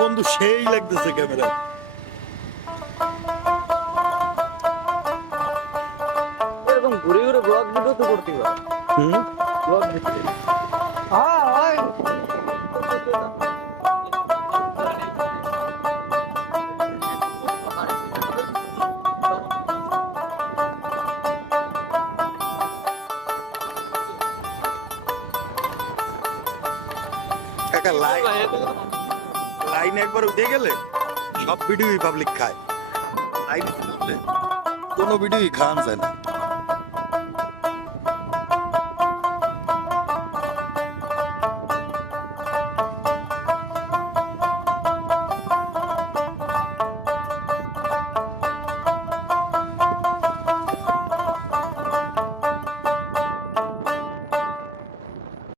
বন্ধু সেই লাগতেছে ক্যামেরা। এরকম ঘুরে ঘুরে ব্লগ ভিডিও তো করতে পারো। হুম, ব্লগ ভিডিও কাকা লাইন একবার উঠে গেলে সব ভিডিওই পাবলিক খায়, লাইন কোনো ভিডিওই খাওয়ান যায় না।